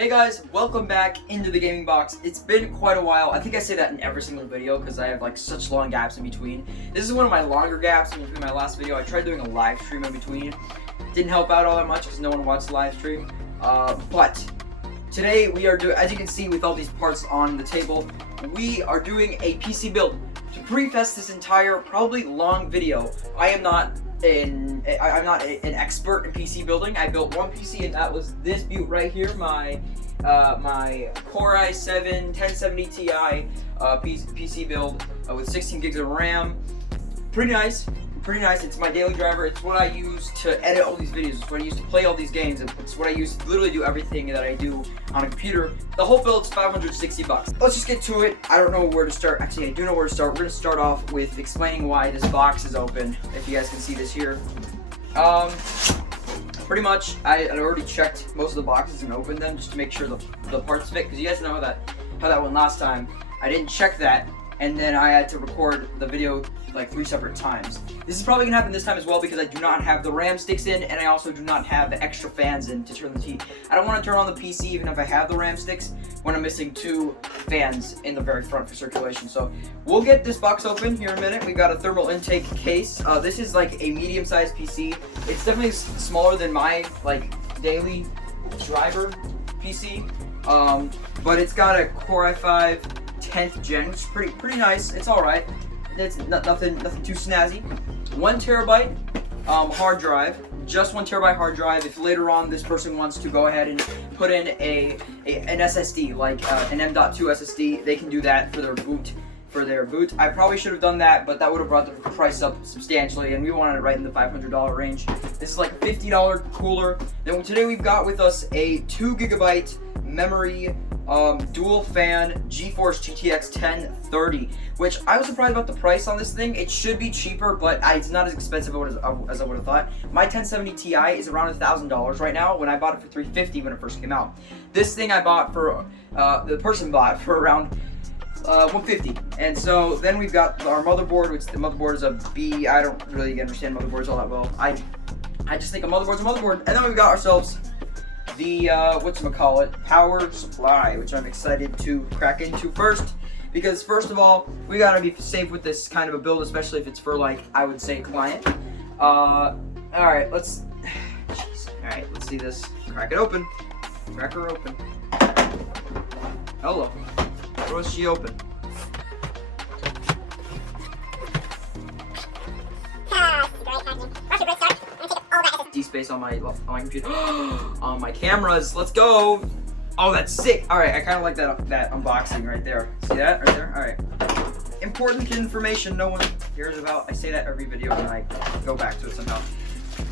Hey guys, welcome back into the gaming box. It's been quite a while. I think I say that in every single video because I have like such long gaps in between. This is one of my longer gaps in between my last video. I tried doing a live stream in between. Didn't help out all that much because no one watched the live stream. But today we are doing, as you can see with all these parts on the table, we are doing a PC build. To preface this entire probably long video, I'm not an expert in PC building. I built one PC and that was this butte right here, my Core i7 1070 Ti PC build with 16 gigs of RAM. Pretty nice. It's my daily driver. It's what I use to edit all these videos. It's what I use to play all these games. It's what I use to literally do everything that I do on a computer. The whole build's $560. Let's just get to it. I don't know where to start. Actually, I do know where to start. We're gonna start off with explaining why this box is open. If you guys can see this here. Pretty much, I already checked most of the boxes and opened them just to make sure the parts fit. Because you guys know how that went last time. I didn't check that, and then I had to record the video like 3 separate times. This is probably gonna happen this time as well because I do not have the RAM sticks in, and I also do not have the extra fans in to turn the heat. I don't want to turn on the PC even if I have the RAM sticks when I'm missing 2 fans in the very front for circulation. So we'll get this box open here in a minute. We got a thermal intake case. This is like a medium-sized PC. It's definitely smaller than my like daily driver PC, but it's got a Core i5 10th gen, which is pretty nice. It's all right. It's nothing too snazzy. 1 terabyte hard drive, just 1 terabyte hard drive. If later on this person wants to go ahead and put in an SSD, like an M.2 SSD, they can do that for their boot. I probably should have done that, but that would have brought the price up substantially, and we wanted it right in the $500 range. This is like a $50 cooler. Then today we've got with us a 2 gigabyte memory dual fan GeForce GTX 1030, which I was surprised about the price on this thing. It should be cheaper, but it's not as expensive as I would have thought. My 1070 Ti is around $1,000 right now when I bought it for $350 when it first came out. This thing I bought for, the person bought for around $150. And so then we've got our motherboard, which the motherboard is a B. I don't really understand motherboards all that well. I just think a motherboard's a motherboard. And then we've got ourselves the whatchamacallit, power supply, which I'm excited to crack into first, because first of all, we gotta be safe with this kind of a build, especially if it's for, like, I would say client. Alright, let's see this. Crack it open. Crack her open. Hello. How is she open? Space on my computer. On my cameras. Let's go. Oh, that's sick. All right, I kind of like that unboxing right there. See that right there? All right. Important information no one cares about. I say that every video and I go back to it somehow.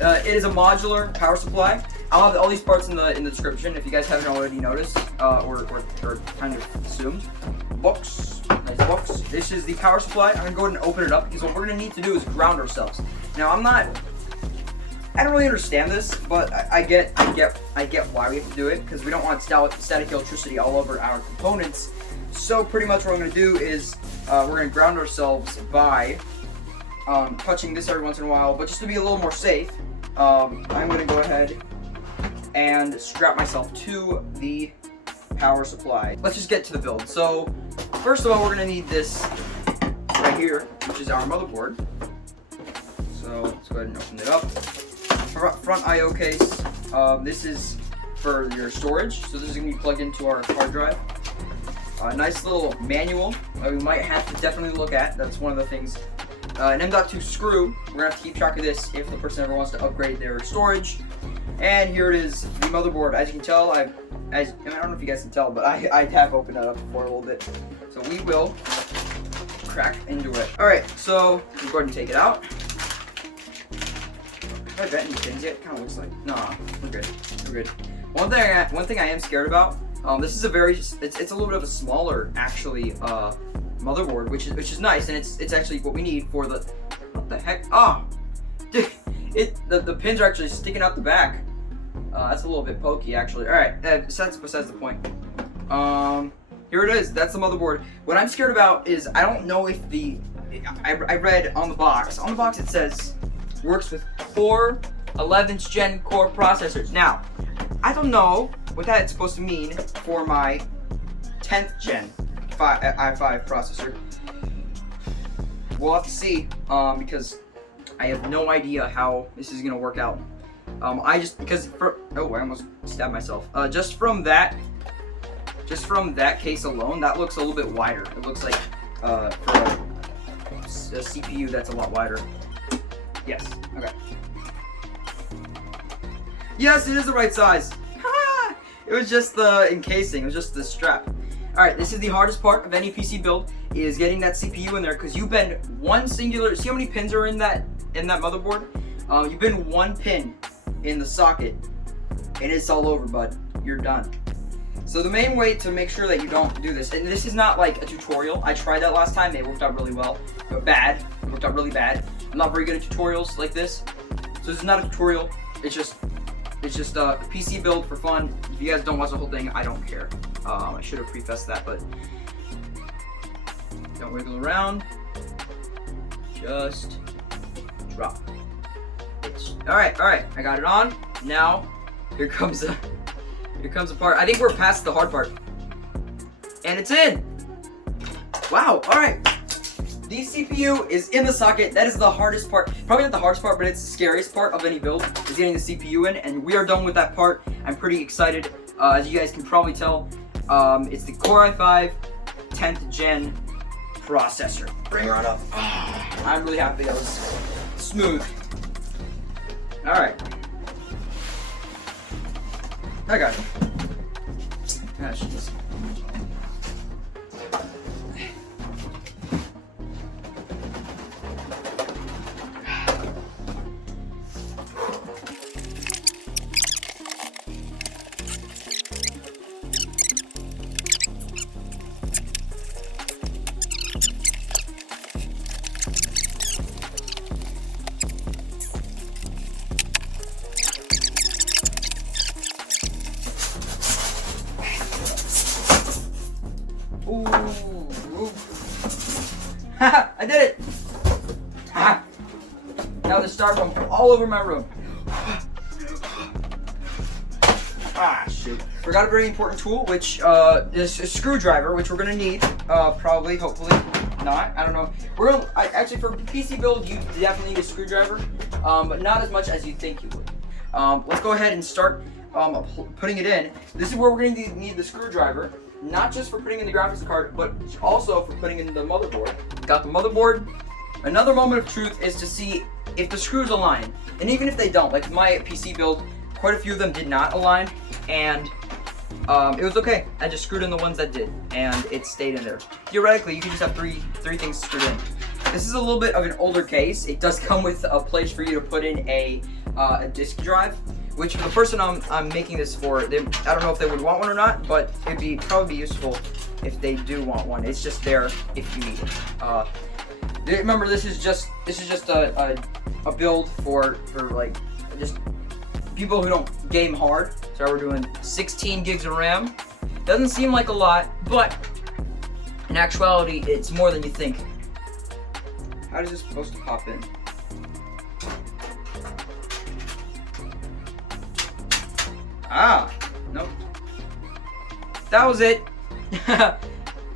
It is a modular power supply. I'll have all these parts in the description if you guys haven't already noticed or kind of assumed. Box. Nice box. This is the power supply. I'm gonna go ahead and open it up because what we're gonna need to do is ground ourselves. Now I don't really understand this, but I get why we have to do it, because we don't want static electricity all over our components. So pretty much what I'm going to do is we're going to ground ourselves by touching this every once in a while, but just to be a little more safe, I'm going to go ahead and strap myself to the power supply. Let's just get to the build. So first of all, we're going to need this right here, which is our motherboard. So let's go ahead and open it up. Front I/O case. This is for your storage, so this is going to be plugged into our hard drive. A nice little manual we might have to definitely look at. That's one of the things. An M.2 screw. We're going to have to keep track of this if the person ever wants to upgrade their storage. And here it is, the motherboard. As you can tell, I don't know if you guys can tell, but I have opened it up before a little bit. So we will crack into it. Alright, so we'll go ahead and take it out. Have I bent any pins yet? It kind of looks like. Nah, we're good. We're good. One thing I am scared about. This is it's a little bit of a smaller actually motherboard, which is nice, and it's actually what we need for the. What the heck? Oh, dude, the pins are actually sticking out the back. That's a little bit pokey actually. All right, besides the point. Here it is. That's the motherboard. What I'm scared about is I don't know if I read on the box. On the box it says works with 4 11th gen core processors. Now, I don't know what that's supposed to mean for my 10th gen i5 processor. We'll have to see, because I have no idea how this is gonna work out. I almost stabbed myself. Just from that case alone, that looks a little bit wider. It looks like for a CPU that's a lot wider. Yes. Okay. Yes, it is the right size. It was just the encasing. It was just the strap. All right, this is the hardest part of any PC build, is getting that CPU in there, because you bend one singular. See how many pins are in that motherboard? You bend one pin in the socket, and it's all over, bud. You're done. So the main way to make sure that you don't do this, and this is not like a tutorial. I tried that last time. It worked out really well, but bad. It worked out really bad. I'm not very good at tutorials like this, so this is not a tutorial. It's just a PC build for fun. If you guys don't watch the whole thing, I don't care. I should have prefaced that, but don't wiggle around. Just drop. All right. I got it on. Now, here comes the part. I think we're past the hard part, and it's in. Wow. All right. The CPU is in the socket. That is the hardest part. Probably not the hardest part, but it's the scariest part of any build, is getting the CPU in, and we are done with that part. I'm pretty excited. As you guys can probably tell, it's the Core i5 10th gen processor. Bring her on up. I'm really happy that was smooth. All right. I got it. Ah, jeez. Ooh. I did it! Now the styrofoam all over my room. Shoot. Forgot a very important tool, which is a screwdriver, which we're gonna need. Probably, hopefully not. I don't know. Actually, for PC build, you definitely need a screwdriver, but not as much as you think you would. Let's go ahead and start putting it in. This is where we're gonna need the screwdriver. Not just for putting in the graphics card, but also for putting in the motherboard. Got the motherboard. Another moment of truth is to see if the screws align. And even if they don't, like my PC build, quite a few of them did not align, and it was okay. I just screwed in the ones that did, and it stayed in there. Theoretically, you can just have three things screwed in. This is a little bit of an older case. It does come with a place for you to put in a disk drive, which for the person I'm making this for, I don't know if they would want one or not, but it'd probably be useful if they do want one. It's just there if you need it. Remember, this is just a build for like just people who don't game hard. So we're doing 16 gigs of RAM. Doesn't seem like a lot, but in actuality, it's more than you think. How is this supposed to pop in? Nope. That was it.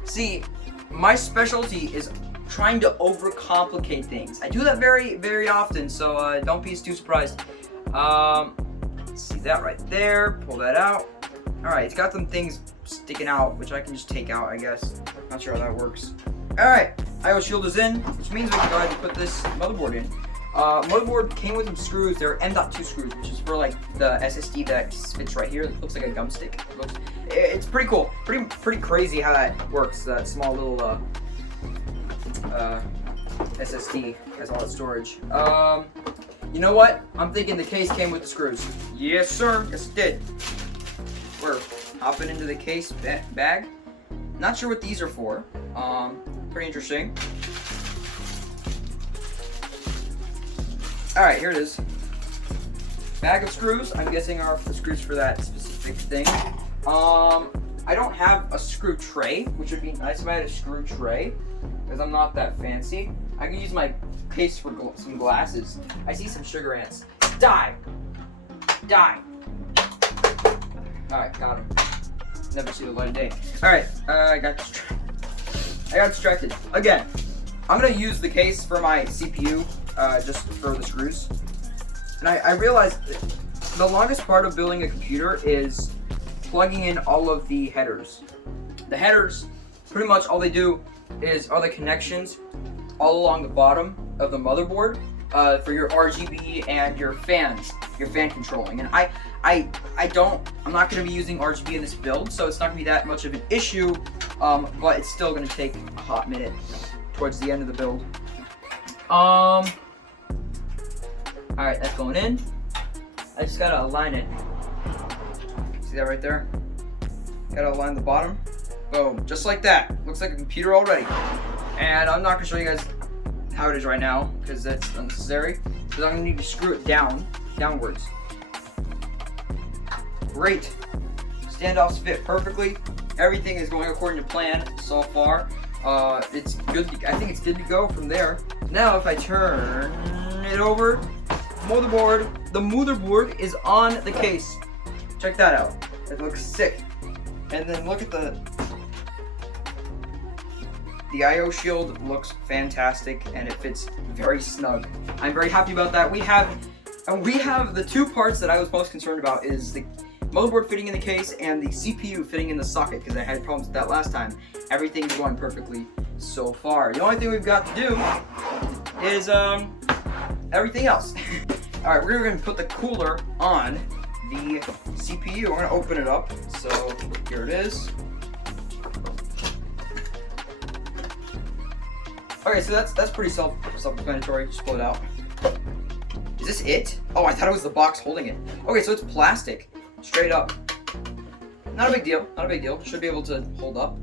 See, my specialty is trying to overcomplicate things. I do that very, very often, so don't be too surprised. See that right there, pull that out. All right, it's got some things sticking out, which I can just take out, I guess. Not sure how that works. All right, IO shield is in, which means we can go ahead and put this motherboard in. Motherboard came with some screws. They're M.2 screws, which is for like the SSD that fits right here. It looks like a gum stick. It's pretty cool. Pretty crazy how that works. That small little SSD has all that storage. You know what? I'm thinking the case came with the screws. Yes, sir. Yes, it did. We're hopping into the case bag. Not sure what these are for. Pretty interesting. Alright, here it is. Bag of screws, I'm guessing are the screws for that specific thing. I don't have a screw tray, which would be nice if I had a screw tray, because I'm not that fancy. I can use my case for some glasses. I see some sugar ants. Die! Die! Alright, got him. Never see the light of day. Alright, I got distracted. Again, I'm gonna use the case for my CPU, just for the screws. And I realized the longest part of building a computer is plugging in all of the headers. The headers, pretty much all they do are the connections all along the bottom of the motherboard for your RGB and your fans, your fan controlling. And I'm not going to be using RGB in this build, so it's not going to be that much of an issue, but it's still going to take a hot minute towards the end of the build. Alright, that's going in. I just got to align it. See that right there? Got to align the bottom. Boom, just like that. Looks like a computer already. And I'm not going to show you guys how it is right now, because that's unnecessary. Because I'm going to need to screw it downwards. Great. Standoffs fit perfectly. Everything is going according to plan so far. It's good. I think it's good to go from there. Now, if I turn it over, the motherboard is on the case. Check that out. It looks sick. And then look at the I/O shield looks fantastic, and it fits very snug. I'm very happy about that. We have the two parts that I was most concerned about is the motherboard fitting in the case and the CPU fitting in the socket, because I had problems with that last time. Everything's going perfectly so far. The only thing we've got to do is everything else. All right, we're going to put the cooler on the CPU. We're going to open it up. So here it is. Okay, so that's pretty self-explanatory. Just pull it out. Is this it? Oh, I thought it was the box holding it. Okay, so it's plastic, straight up. Not a big deal. Not a big deal. Should be able to hold up.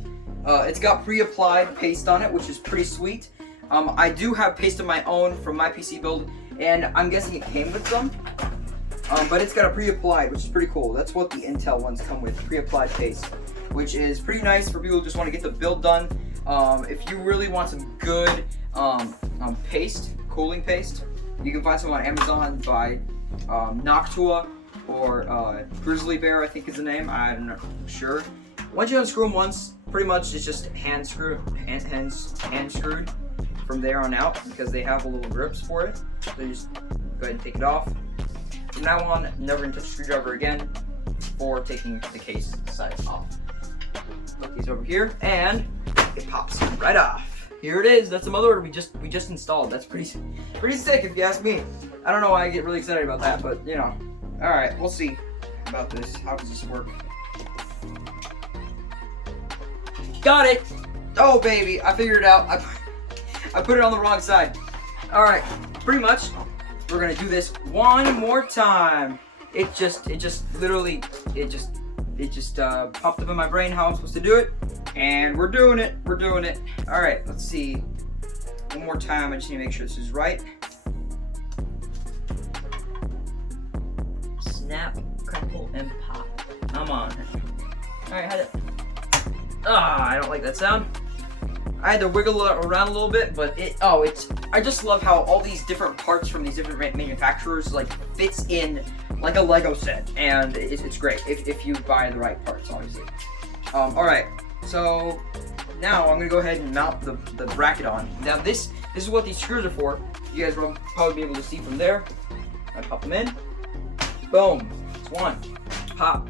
It's got pre-applied paste on it, which is pretty sweet. I do have paste of my own from my PC build, and I'm guessing it came with some. But it's got a pre-applied, which is pretty cool. That's what the Intel ones come with, pre-applied paste, which is pretty nice for people who just want to get the build done. If you really want some good paste, cooling paste, you can find some on Amazon by Noctua or Grizzly Bear, I think is the name. I'm not sure. Once you unscrew them once, pretty much it's just hand screwed from there on out, because they have a little grips for it. So you just go ahead and take it off. From now on, never gonna touch a screwdriver again for taking the case sides off. Put these over here, and it pops right off. Here it is. That's the motherboard we just installed. That's pretty sick, if you ask me. I don't know why I get really excited about that, but you know. All right, we'll see about this. How does this work? Got it. Oh baby, I figured it out. I put it on the wrong side. All right, pretty much. We're gonna do this one more time. It just popped up in my brain how I'm supposed to do it, and we're doing it. All right, let's see. One more time. I just need to make sure this is right. Snap, crackle, and pop. Come on. All right, had it. I don't like that sound. I had to wiggle it around a little bit, but I just love how all these different parts from these different manufacturers like fits in like a Lego set, and it's great if you buy the right parts, obviously. All right, so now I'm gonna go ahead and mount the bracket on. Now this is what these screws are for. You guys will probably be able to see from there. I pop them in. Boom. It's one. Pop.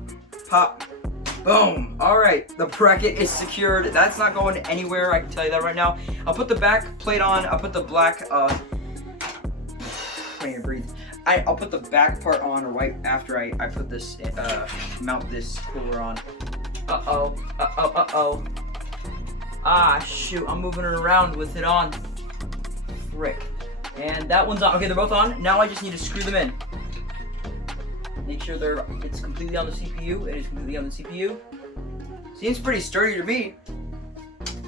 Pop. Boom. All right, the bracket is secured. That's not going anywhere, I can tell you that right now. I'll put the back plate on. I'll put the black, I can't breathe. I'll put the back part on right after I put this, mount this cooler on. Uh-oh. Ah, shoot, I'm moving it around with it on. Frick. And that one's on. Okay, they're both on. Now I just need to screw them in. Make sure it's completely on the CPU. It is completely on the CPU. Seems pretty sturdy to me.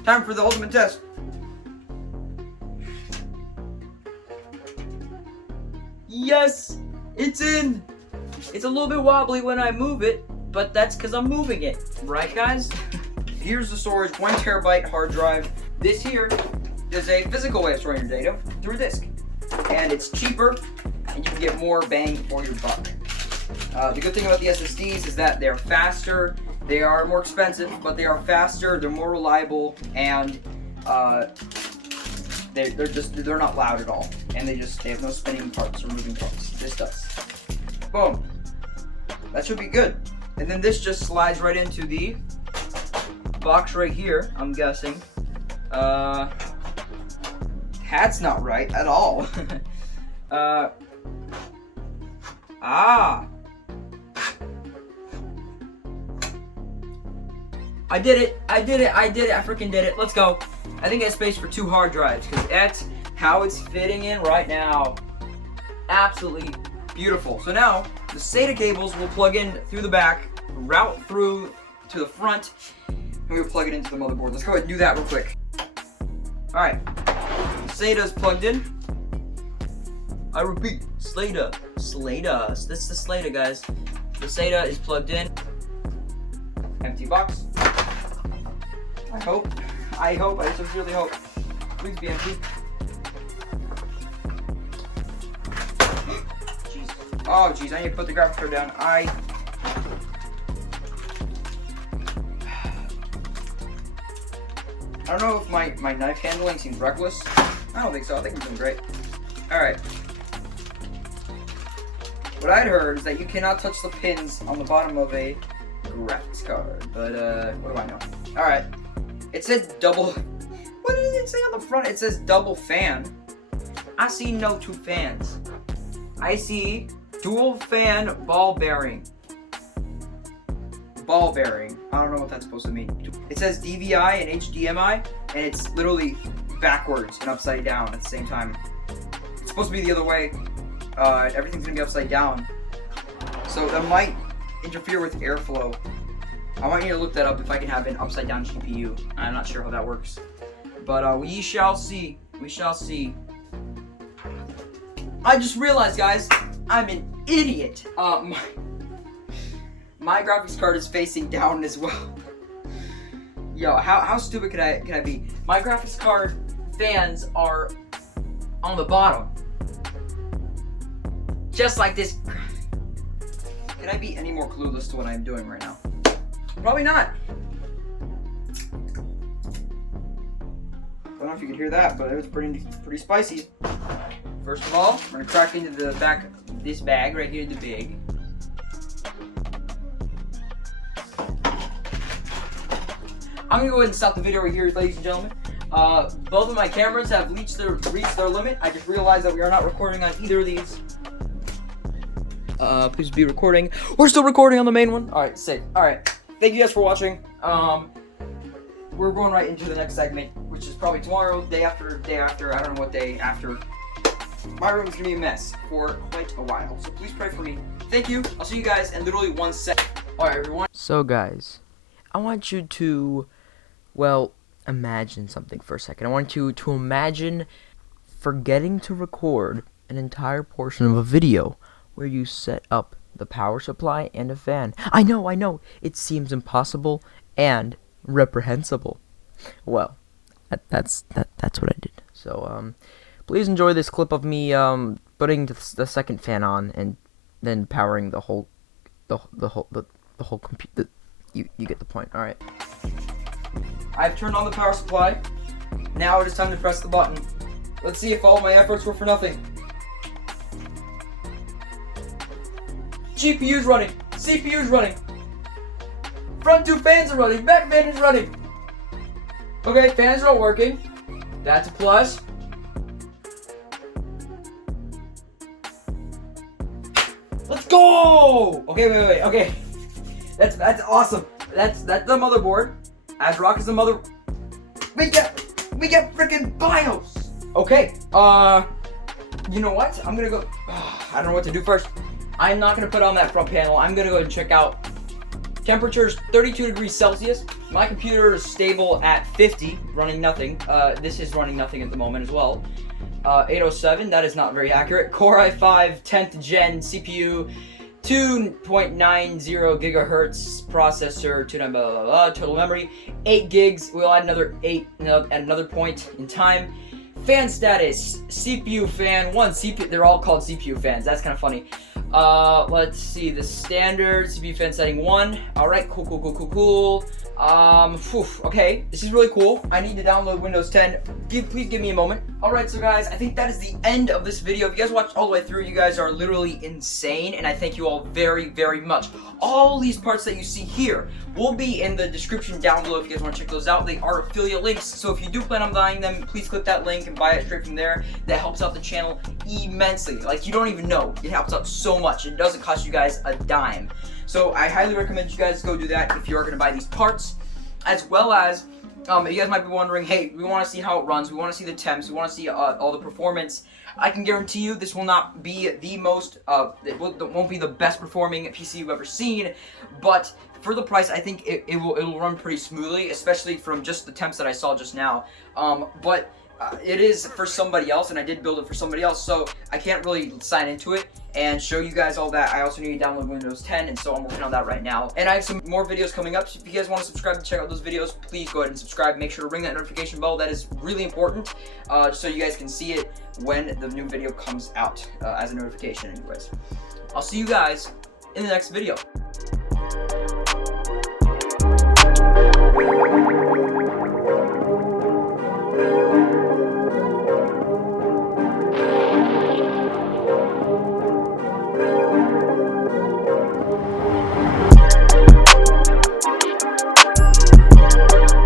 Time for the ultimate test. Yes, it's in. It's a little bit wobbly when I move it, but that's because I'm moving it. Right, guys? Here's the storage, 1 terabyte hard drive. This here is a physical way of storing your data through a disk. And it's cheaper, and you can get more bang for your buck. The good thing about the SSDs is that they're faster, they are more expensive, but they are faster, they're more reliable, and they're not loud at all. And they have no spinning parts or moving parts. This does. Boom. That should be good. And then this just slides right into the box right here, I'm guessing. That's not right at all. I did it, I freaking did it. Let's go. I think I have space for 2 hard drives, because that's how it's fitting in right now. Absolutely beautiful. So now, the SATA cables will plug in through the back, route through to the front, and we'll plug it into the motherboard. Let's go ahead and do that real quick. Alright, SATA's plugged in. I repeat, SATA. This is the SATA, guys. The SATA is plugged in. Empty box. I hope, I sincerely hope. Please be empty. Jeez. Oh, jeez, I need to put the graphics card down. I don't know if my knife handling seems reckless. I don't think so. I think I'm doing great. Alright. What I'd heard is that you cannot touch the pins on the bottom of a graphics card. But, what do I know? Alright. It says double... What did it say on the front? It says double fan. I see no 2 fans. I see dual fan ball bearing. Ball bearing. I don't know what that's supposed to mean. It says DVI and HDMI, and it's literally backwards and upside down at the same time. It's supposed to be the other way. Everything's gonna be upside down. So that might interfere with airflow. I want you to look that up if I can have an upside down GPU. I'm not sure how that works. But we shall see. We shall see. I just realized, guys, I'm an idiot. My graphics card is facing down as well. Yo, how stupid could I be? My graphics card fans are on the bottom. Just like this. Can I be any more clueless to what I'm doing right now? Probably not. I don't know if you can hear that, but it was pretty spicy. First of all, we're gonna crack into the back of this bag right here, the bag. I'm gonna go ahead and stop the video right here, ladies and gentlemen. Both of my cameras have reached their limit. I just realized that we are not recording on either of these. Please be recording. We're still recording on the main one. Alright, sick. Alright. Thank you guys for watching. We're going right into the next segment, which is probably tomorrow, day after, I don't know what day after. My room is gonna be a mess for quite a while, so please pray for me. Thank you. I'll see you guys in literally 1 second. Alright, everyone. So guys, I want you to, well, imagine something for a second. I want you to imagine forgetting to record an entire portion of a video where you set up the power supply and a fan. I know, it seems impossible and reprehensible. Well, that's what I did. So, please enjoy this clip of me putting the second fan on and then powering the whole computer. You get the point. All right. I've turned on the power supply. Now it is time to press the button. Let's see if all my efforts were for nothing. GPU's running. CPU's running. Front 2 fans are running. Back fan is running. Okay, fans are not working. That's a plus. Let's go! Okay, wait. Okay. That's awesome. That's the motherboard. As rock is the mother. We get freaking BIOS. Okay. You know what? I'm gonna go. I don't know what to do first. I'm not gonna put on that front panel. I'm gonna go and check out. Temperature's 32 degrees Celsius. My computer is stable at 50, running nothing. This is running nothing at the moment as well. 807, that is not very accurate. Core i5 10th gen CPU, 2.90 gigahertz processor, total memory, 8 gigs. We'll add another 8 at another point in time. Fan status, CPU fan, 1 CPU. They're all called CPU fans. That's kind of funny. Let's see, the standard CPU fan setting 1. Alright, cool. Okay, this is really cool. I need to download Windows 10. Please give me a moment. Alright, so guys, I think that is the end of this video. If you guys watched all the way through, you guys are literally insane, and I thank you all very, very much. All these parts that you see here will be in the description down below if you guys want to check those out. They are affiliate links, so if you do plan on buying them, please click that link and buy it straight from there. That helps out the channel immensely. Like, you don't even know. It helps out so much. It doesn't cost you guys a dime. So I highly recommend you guys go do that if you are going to buy these parts, as well as you guys might be wondering, hey, we want to see how it runs, we want to see the temps, we want to see all the performance. I can guarantee you this will not be the most, it won't be the best performing PC you've ever seen, but for the price, I think it'll run pretty smoothly, especially from just the temps that I saw just now. But it is for somebody else, and I did build it for somebody else, so I can't really sign into it and show you guys all that. I also need to download Windows 10, and so I'm working on that right now. And I have some more videos coming up, so if you guys want to subscribe and check out those videos, please go ahead and subscribe. Make sure to ring that notification bell. That is really important, so you guys can see it when the new video comes out as a notification anyways. I'll see you guys in the next video.